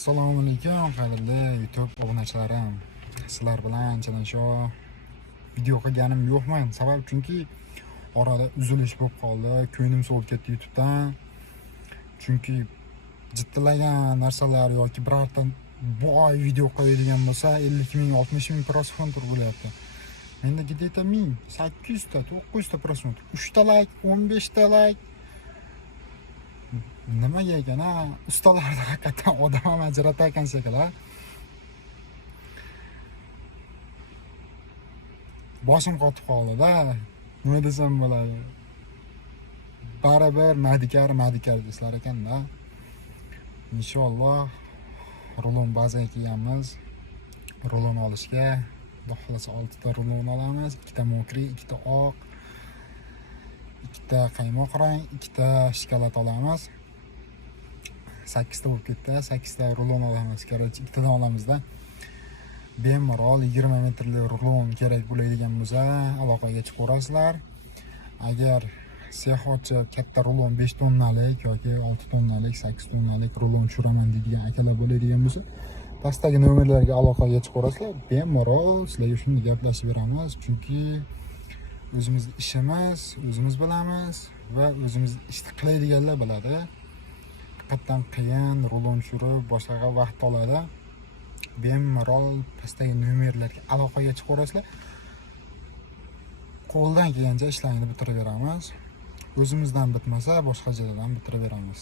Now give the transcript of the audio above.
Assalomu alaykum qadrli YouTube obunachilarim. Sizlar bilan chalensho video qilganim yo'qman. Sabab chunki orada uzilish bo'lib qoldi. Ko'nglim sovib ketdi YouTubedan. Chunki jiddilagan narsalar yoki birorta boy video qo'yadigan bo'lsa 50 ming, 60 ming prosmotr bo'lyapti. Menda где-то 1000, 800 ta, 900 ta prosmotr, 3 ta like, 15 ta like. Nimaga ekan ha? Ustalarni haqiqatan odam ajratar ekan shekilli. Boshim qotib qoldi-da. Nima desam bo'ladi? Baribir madikar deslar ekan-da. Inshaalloh rulon bazaga kelganmiz. Rulon olishga, xudo xolasa 6 ta rulon olamiz. 2 ta mokriy, 2 ta oq, 2 ta qaymoq rang, 2 ta shokolad olamiz. 8 ta bo'lib ketdi. 8 ta rulon olamiz. Kerak, 2 tadan olamizda. Bemalol 20 metrli rulon kerak bo'ladigan bo'lsa, aloqaga chiqaverasizlar. Agar sexochi katta rulon 5 tonnalik yoki 6 tonnalik, 8 tonnalik rulon tushiraman deydigan akalar bo'ladigan bo'lsa, pastdagi nomerlarga aloqaga chiqaverasizlar. Bemalol sizlarga shuni gaplashib beramiz. Chunki o'zimizning ishimiz, o'zimiz bilamiz va o'zimiz ish qiladiganlar biladi. Qattan qiyin rulon tushirib boshqaga vaqt oladi. Bemalol pastdagi nomerlarga aloqaga chiqaverasizlar. Qo'ldan kelgancha ishlarni bitiraveramiz. O'zimizdan bitmasa, boshqa joylardan bitiraveramiz.